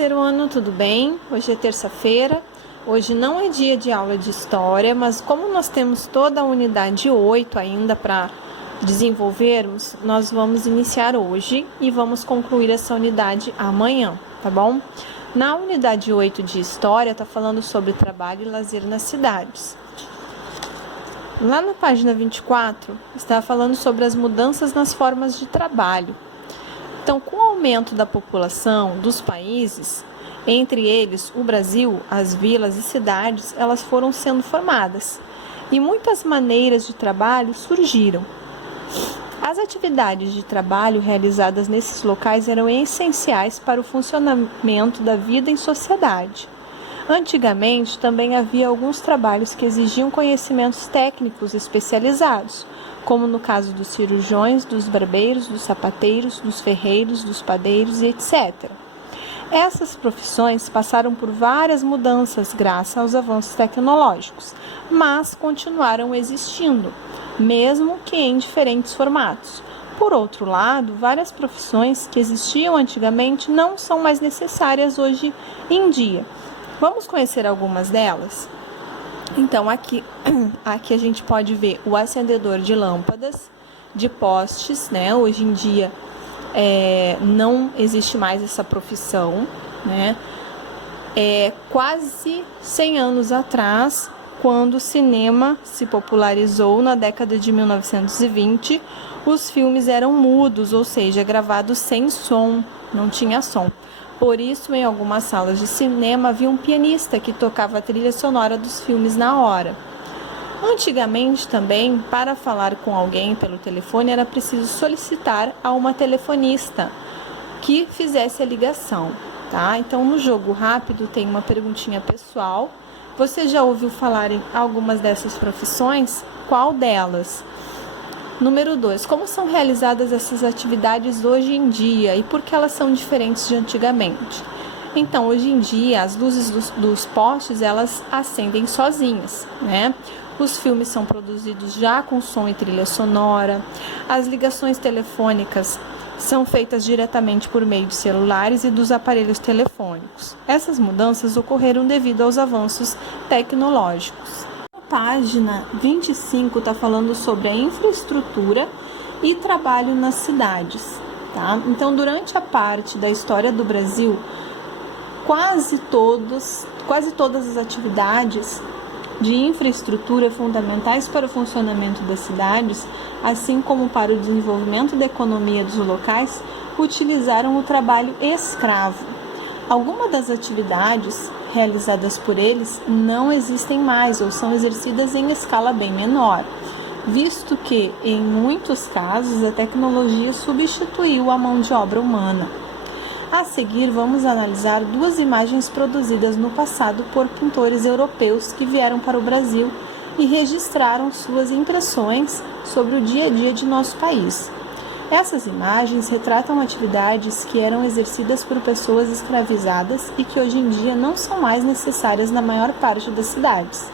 terceiro ano, tudo bem? Hoje é terça-feira, hoje não é dia de aula de história, mas como nós temos toda a unidade 8 ainda para desenvolvermos, nós vamos iniciar hoje e vamos concluir essa unidade amanhã, tá bom? Na unidade 8 de história, está falando sobre trabalho e lazer nas cidades. Lá na página 24, está falando sobre as mudanças nas formas de trabalho. Então, com o aumento da população dos países, entre eles o Brasil, as vilas e cidades, elas foram sendo formadas e muitas maneiras de trabalho surgiram. As atividades de trabalho realizadas nesses locais eram essenciais para o funcionamento da vida em sociedade. Antigamente, também havia alguns trabalhos que exigiam conhecimentos técnicos especializados, como no caso dos cirurgiões, dos barbeiros, dos sapateiros, dos ferreiros, dos padeiros e etc. Essas profissões passaram por várias mudanças graças aos avanços tecnológicos, mas continuaram existindo, mesmo que em diferentes formatos. Por outro lado, várias profissões que existiam antigamente não são mais necessárias hoje em dia. Vamos conhecer algumas delas? Então, aqui a gente pode ver o acendedor de lâmpadas, de postes, né? Hoje em dia não existe mais essa profissão, né? Quase 100 anos atrás, quando o cinema se popularizou na década de 1920, os filmes eram mudos, ou seja, gravados sem som, não tinha som. Por isso, em algumas salas de cinema havia um pianista que tocava a trilha sonora dos filmes na hora. Antigamente também, para falar com alguém pelo telefone, era preciso solicitar a uma telefonista que fizesse a ligação, tá? Então, no jogo rápido tem uma perguntinha pessoal. Você já ouviu falar em algumas dessas profissões? Qual delas? Número 2. Como são realizadas essas atividades hoje em dia e por que elas são diferentes de antigamente? Então, hoje em dia, as luzes dos postes, elas acendem sozinhas, né? Os filmes são produzidos já com som e trilha sonora. As ligações telefônicas são feitas diretamente por meio de celulares e dos aparelhos telefônicos. Essas mudanças ocorreram devido aos avanços tecnológicos. Página 25 está falando sobre a infraestrutura e trabalho nas cidades, tá? Então, durante a parte da história do Brasil, quase todas as atividades de infraestrutura fundamentais para o funcionamento das cidades, assim como para o desenvolvimento da economia dos locais, utilizaram o trabalho escravo. Algumas das atividades realizadas por eles não existem mais ou são exercidas em escala bem menor, visto que, em muitos casos, a tecnologia substituiu a mão de obra humana. A seguir, vamos analisar duas imagens produzidas no passado por pintores europeus que vieram para o Brasil e registraram suas impressões sobre o dia a dia de nosso país. Essas imagens retratam atividades que eram exercidas por pessoas escravizadas e que hoje em dia não são mais necessárias na maior parte das cidades.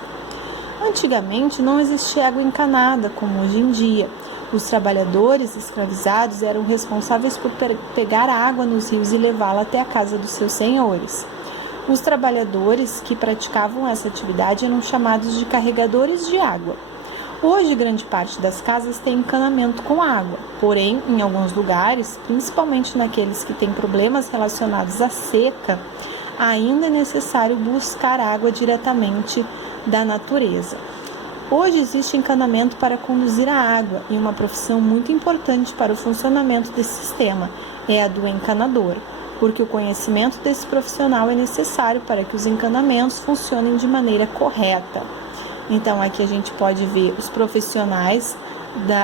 Antigamente não existia água encanada, como hoje em dia. Os trabalhadores escravizados eram responsáveis por pegar água nos rios e levá-la até a casa dos seus senhores. Os trabalhadores que praticavam essa atividade eram chamados de carregadores de água. Hoje, grande parte das casas tem encanamento com água, porém, em alguns lugares, principalmente naqueles que têm problemas relacionados à seca, ainda é necessário buscar água diretamente da natureza. Hoje existe encanamento para conduzir a água e uma profissão muito importante para o funcionamento desse sistema é a do encanador, porque o conhecimento desse profissional é necessário para que os encanamentos funcionem de maneira correta. Então, aqui a gente pode ver os profissionais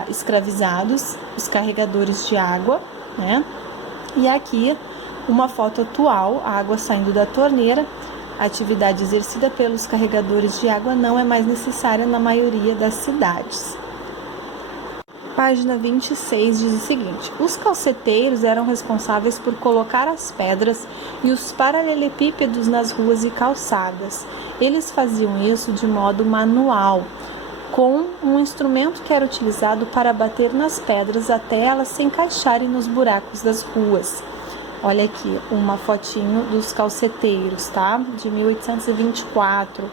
escravizados, os carregadores de água, né? E aqui uma foto atual, a água saindo da torneira. A atividade exercida pelos carregadores de água não é mais necessária na maioria das cidades. Página 26 diz o seguinte: os calceteiros eram responsáveis por colocar as pedras e os paralelepípedos nas ruas e calçadas. Eles faziam isso de modo manual, com um instrumento que era utilizado para bater nas pedras até elas se encaixarem nos buracos das ruas. Olha aqui, uma fotinho dos calceteiros, tá? De 1824.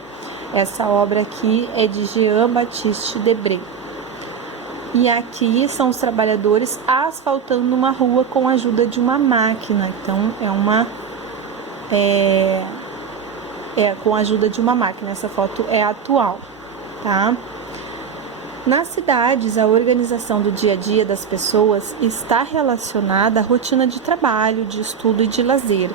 Essa obra aqui é de Jean-Baptiste Debré. E aqui são os trabalhadores asfaltando uma rua com a ajuda de uma máquina. Então, com a ajuda de uma máquina. Essa foto é atual, tá? Nas cidades, a organização do dia a dia das pessoas está relacionada à rotina de trabalho, de estudo e de lazer.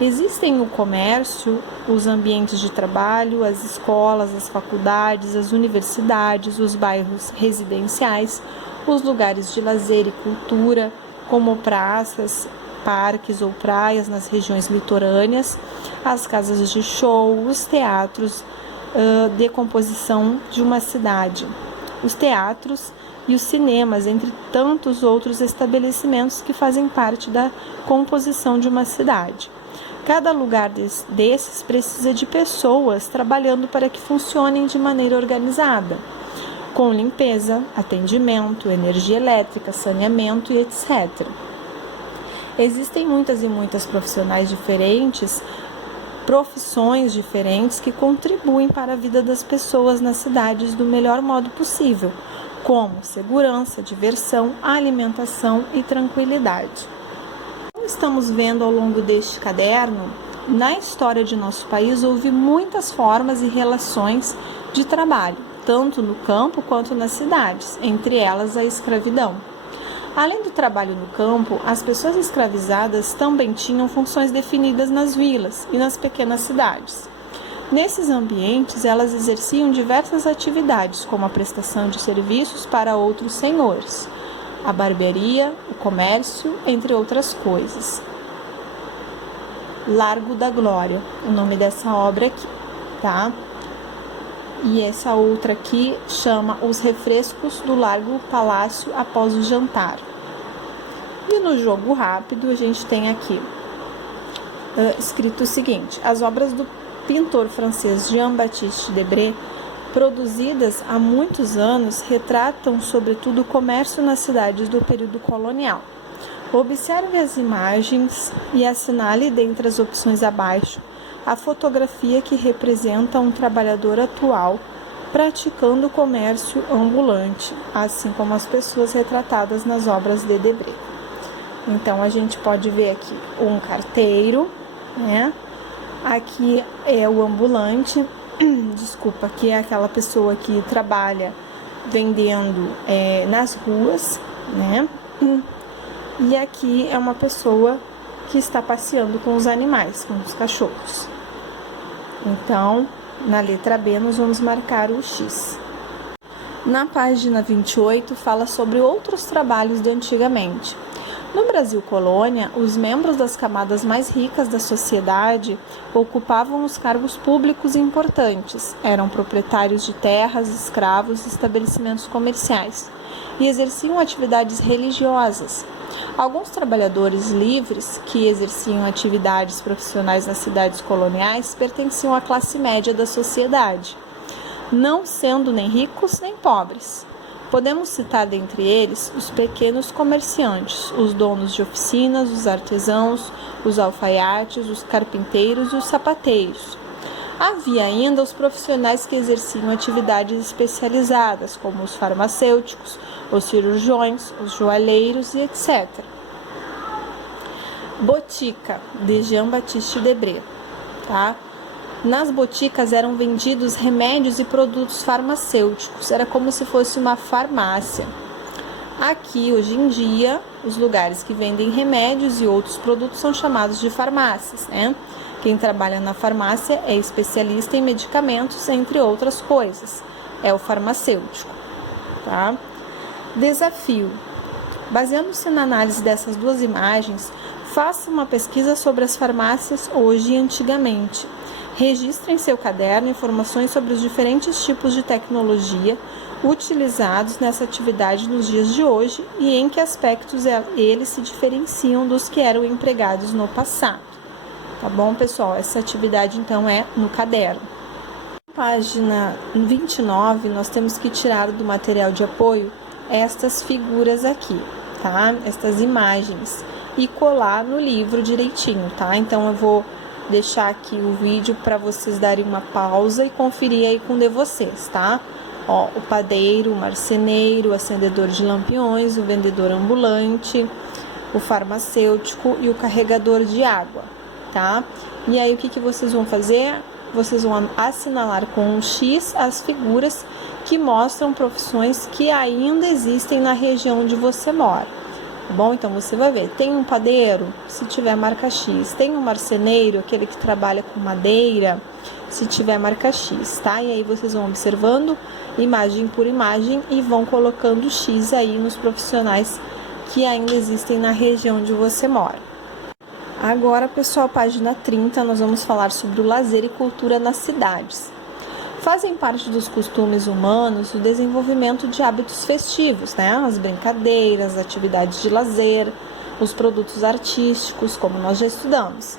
Existem o comércio, os ambientes de trabalho, as escolas, as faculdades, as universidades, os bairros residenciais, os lugares de lazer e cultura, como praças, parques ou praias nas regiões litorâneas, as casas de show, os teatros de composição de uma cidade, os teatros e os cinemas, entre tantos outros estabelecimentos que fazem parte da composição de uma cidade. Cada lugar desses precisa de pessoas trabalhando para que funcionem de maneira organizada, com limpeza, atendimento, energia elétrica, saneamento e etc. Existem muitas e muitas profissionais diferentes, profissões diferentes que contribuem para a vida das pessoas nas cidades do melhor modo possível, como segurança, diversão, alimentação e tranquilidade. Como estamos vendo ao longo deste caderno, na história de nosso país houve muitas formas e relações de trabalho, tanto no campo quanto nas cidades, entre elas a escravidão. Além do trabalho no campo, as pessoas escravizadas também tinham funções definidas nas vilas e nas pequenas cidades. Nesses ambientes, elas exerciam diversas atividades, como a prestação de serviços para outros senhores, a barbearia, o comércio, entre outras coisas. Largo da Glória, o nome dessa obra aqui, tá? E essa outra aqui chama Os Refrescos do Largo Palácio após o jantar. E no jogo rápido a gente tem aqui escrito o seguinte: as obras do pintor francês Jean-Baptiste Debré, produzidas há muitos anos, retratam sobretudo o comércio nas cidades do período colonial. Observe as imagens e assinale dentre as opções abaixo a fotografia que representa um trabalhador atual praticando o comércio ambulante, assim como as pessoas retratadas nas obras de Debré. Então, a gente pode ver aqui um carteiro, né? Aqui é o ambulante, que é aquela pessoa que trabalha vendendo nas ruas, né? E aqui é uma pessoa que está passeando com os animais, com os cachorros. Então, na letra B, nós vamos marcar o X. Na página 28, fala sobre outros trabalhos de antigamente. No Brasil colônia, os membros das camadas mais ricas da sociedade ocupavam os cargos públicos importantes, eram proprietários de terras, escravos e estabelecimentos comerciais, e exerciam atividades religiosas. Alguns trabalhadores livres, que exerciam atividades profissionais nas cidades coloniais, pertenciam à classe média da sociedade, não sendo nem ricos nem pobres. Podemos citar dentre eles os pequenos comerciantes, os donos de oficinas, os artesãos, os alfaiates, os carpinteiros e os sapateiros. Havia ainda os profissionais que exerciam atividades especializadas, como os farmacêuticos, os cirurgiões, os joalheiros e etc. Botica, de Jean-Baptiste Debré, tá? Nas boticas eram vendidos remédios e produtos farmacêuticos, era como se fosse uma farmácia. Aqui, hoje em dia, os lugares que vendem remédios e outros produtos são chamados de farmácias, né? Quem trabalha na farmácia é especialista em medicamentos, entre outras coisas, é o farmacêutico, tá? Desafio. Baseando-se na análise dessas duas imagens, faça uma pesquisa sobre as farmácias hoje e antigamente. Registre em seu caderno informações sobre os diferentes tipos de tecnologia utilizados nessa atividade nos dias de hoje e em que aspectos eles se diferenciam dos que eram empregados no passado. Tá bom, pessoal? Essa atividade, então, é no caderno. Na página 29, nós temos que tirar do material de apoio estas figuras aqui, tá? Estas imagens. e colar no livro direitinho, tá? Então eu vou deixar aqui o vídeo para vocês darem uma pausa e conferir aí com o de vocês, tá? Ó, o padeiro, o marceneiro, o acendedor de lampiões, o vendedor ambulante, o farmacêutico e o carregador de água, tá? E aí o que vocês vão fazer? Vocês vão assinalar com um X as figuras que mostram profissões que ainda existem na região onde você mora. Tá bom? Então você vai ver, tem um padeiro, se tiver marca X, tem um marceneiro, aquele que trabalha com madeira, se tiver marca X, tá? E aí vocês vão observando imagem por imagem e vão colocando X aí nos profissionais que ainda existem na região onde você mora. Agora, pessoal, página 30, nós vamos falar sobre o lazer e cultura nas cidades. Fazem parte dos costumes humanos o desenvolvimento de hábitos festivos, né? As brincadeiras, as atividades de lazer, os produtos artísticos, como nós já estudamos.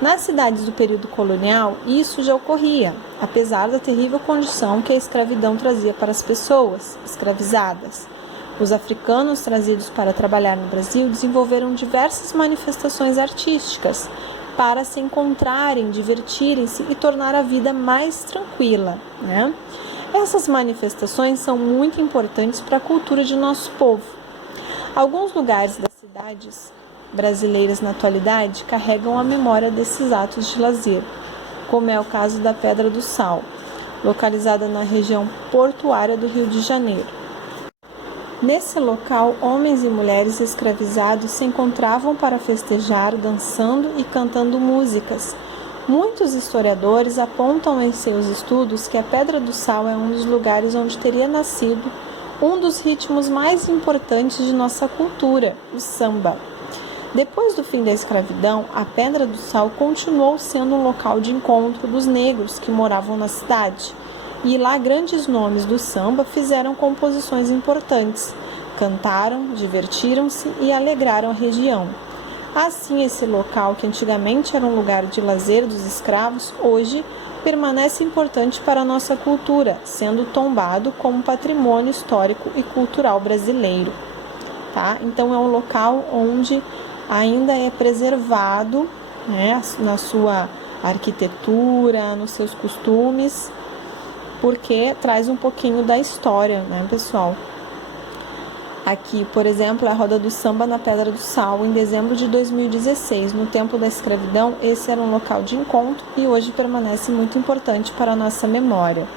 Nas cidades do período colonial, isso já ocorria, apesar da terrível condição que a escravidão trazia para as pessoas escravizadas. Os africanos trazidos para trabalhar no Brasil desenvolveram diversas manifestações artísticas para se encontrarem, divertirem-se e tornar a vida mais tranquila, né? Essas manifestações são muito importantes para a cultura de nosso povo. Alguns lugares das cidades brasileiras na atualidade carregam a memória desses atos de lazer, como é o caso da Pedra do Sal, localizada na região portuária do Rio de Janeiro. Nesse local, homens e mulheres escravizados se encontravam para festejar, dançando e cantando músicas. Muitos historiadores apontam em seus estudos que a Pedra do Sal é um dos lugares onde teria nascido um dos ritmos mais importantes de nossa cultura, o samba. Depois do fim da escravidão, a Pedra do Sal continuou sendo um local de encontro dos negros que moravam na cidade. E lá grandes nomes do samba fizeram composições importantes, cantaram, divertiram-se e alegraram a região. Assim, esse local, que antigamente era um lugar de lazer dos escravos, hoje permanece importante para a nossa cultura, sendo tombado como patrimônio histórico e cultural brasileiro. Tá? Então, é um local onde ainda é preservado, né, na sua arquitetura, nos seus costumes, porque traz um pouquinho da história, né, pessoal? Aqui, por exemplo, a roda do samba na Pedra do Sal, em dezembro de 2016. No tempo da escravidão, esse era um local de encontro e hoje permanece muito importante para a nossa memória.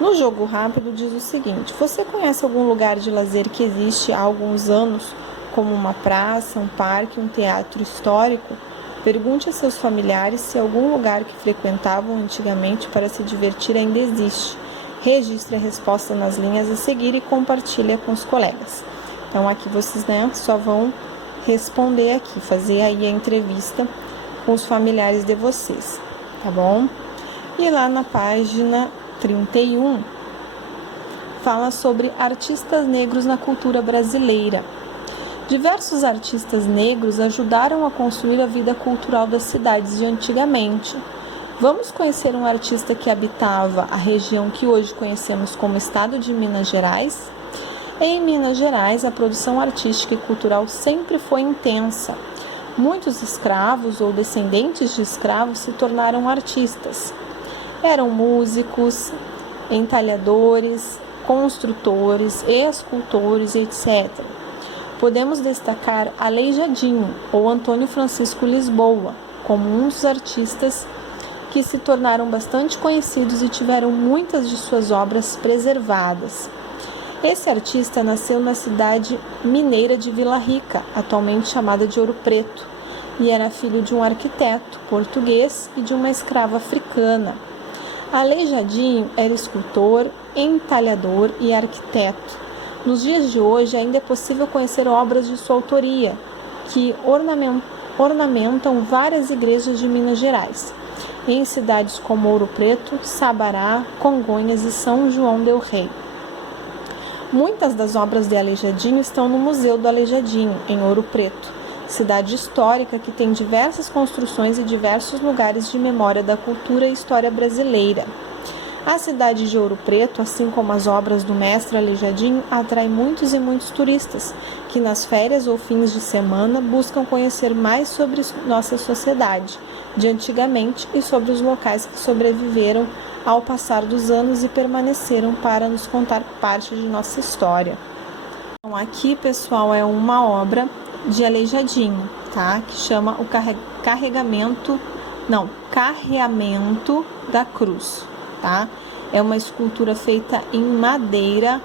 No jogo rápido diz o seguinte: você conhece algum lugar de lazer que existe há alguns anos, como uma praça, um parque, um teatro histórico? Pergunte a seus familiares se algum lugar que frequentavam antigamente para se divertir ainda existe. Registre a resposta nas linhas a seguir e compartilhe com os colegas. Então aqui vocês, né, só vão responder aqui, fazer aí a entrevista com os familiares de vocês, tá bom? E lá na página 31 fala sobre artistas negros na cultura brasileira. Diversos artistas negros ajudaram a construir a vida cultural das cidades de antigamente. Vamos conhecer um artista que habitava a região que hoje conhecemos como Estado de Minas Gerais? Em Minas Gerais, a produção artística e cultural sempre foi intensa. Muitos escravos ou descendentes de escravos se tornaram artistas. Eram músicos, entalhadores, construtores, escultores, etc. Podemos destacar Aleijadinho ou Antônio Francisco Lisboa como um dos artistas que se tornaram bastante conhecidos e tiveram muitas de suas obras preservadas. Esse artista nasceu na cidade mineira de Vila Rica, atualmente chamada de Ouro Preto, e era filho de um arquiteto português e de uma escrava africana. Aleijadinho era escultor, entalhador e arquiteto. Nos dias de hoje, ainda é possível conhecer obras de sua autoria, que ornamentam várias igrejas de Minas Gerais, em cidades como Ouro Preto, Sabará, Congonhas e São João del Rei. Muitas das obras de Aleijadinho estão no Museu do Aleijadinho, em Ouro Preto, cidade histórica que tem diversas construções e diversos lugares de memória da cultura e história brasileira. A cidade de Ouro Preto, assim como as obras do mestre Aleijadinho, atrai muitos e muitos turistas, que nas férias ou fins de semana buscam conhecer mais sobre nossa sociedade de antigamente e sobre os locais que sobreviveram ao passar dos anos e permaneceram para nos contar parte de nossa história. Então, aqui, pessoal, é uma obra de Aleijadinho, tá? Que chama o Carreamento da Cruz, tá? É uma escultura feita em madeira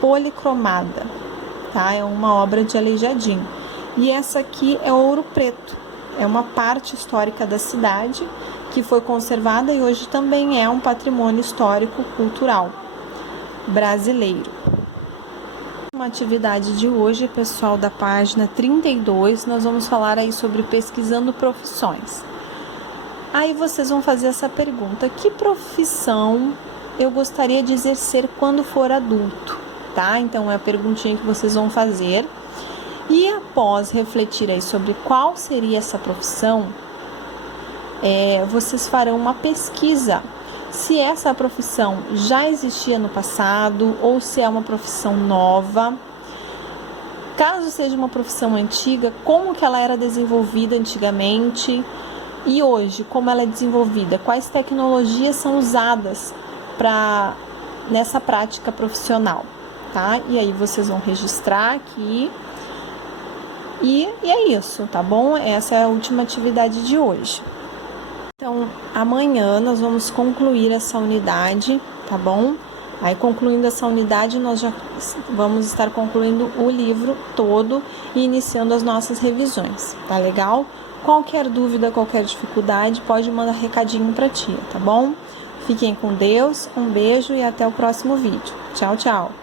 policromada, tá? É uma obra de Aleijadinho. E essa aqui é Ouro Preto, é uma parte histórica da cidade que foi conservada e hoje também é um patrimônio histórico-cultural brasileiro. Uma atividade de hoje, pessoal, da página 32, nós vamos falar aí sobre pesquisando profissões. Aí vocês vão fazer essa pergunta: que profissão eu gostaria de exercer quando for adulto? Tá? Então é a perguntinha que vocês vão fazer. E após refletir aí sobre qual seria essa profissão, vocês farão uma pesquisa se essa profissão já existia no passado ou se é uma profissão nova. Caso seja uma profissão antiga, como que ela era desenvolvida antigamente e hoje, como ela é desenvolvida, quais tecnologias são usadas nessa prática profissional, tá? E aí vocês vão registrar aqui e é isso, tá bom? Essa é a última atividade de hoje. Então, amanhã nós vamos concluir essa unidade, tá bom? Aí, concluindo essa unidade, nós já vamos estar concluindo o livro todo e iniciando as nossas revisões, tá legal? Qualquer dúvida, qualquer dificuldade, pode mandar recadinho pra tia, tá bom? Fiquem com Deus, um beijo e até o próximo vídeo. Tchau, tchau!